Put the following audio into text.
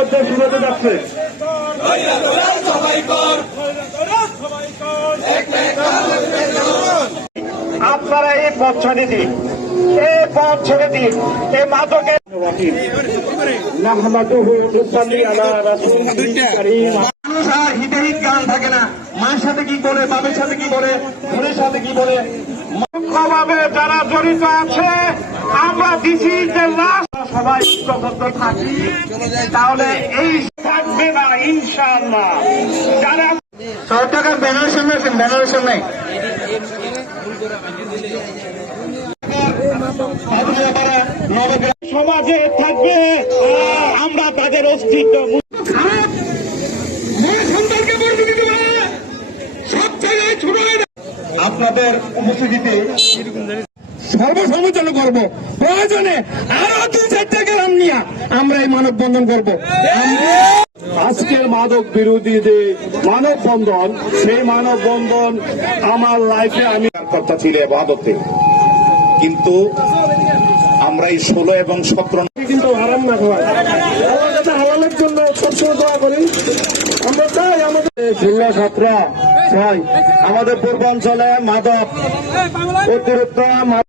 মধ্যে শুরু হতে যাচ্ছে। আপনারা এই পথ ছেড়ে দিন, এই পথ ছেড়ে দিন, এই মাদকের মানুষ আর হিতে হিত গান থাকে না। মায়ের সাথে কি করে, বাবার সাথে কি করে, বোনের সাথে কি করে, মুখ্যভাবে যারা জড়িত আছে আমরা দিছি যে লাশ সবাই ঐক্যবদ্ধ থাকি, তাহলে এই থাকবে না ইনশাআল্লাহ। যারা 100 টাকার ব্যানারের সামনে আছেন, ব্যানারের সামনে সমাজে থাকবে, আমরা তাদের অস্তিত্ব আপনাদের উপস্থিতিতে সর্বসম্মত করব। প্রয়োজনে আরো 2-4টা গ্রাম নিয়ে আমরা এই মানববন্ধন করব। আজকের মাদক বিরোধী যে মানববন্ধন, সেই মানববন্ধন আমার লাইফে আমি কথা ছিল আদতে, কিন্তু আমরা এই 16 এবং 17 কিন্তু হারাম না খাওয়াই, হালালের জন্য সবসময় দোয়া করি। আমরা চাই আমাদের ঝিল্লা ছাত্রা চাই আমাদের পূর্বাঞ্চলে মাদক অতিরিক্ত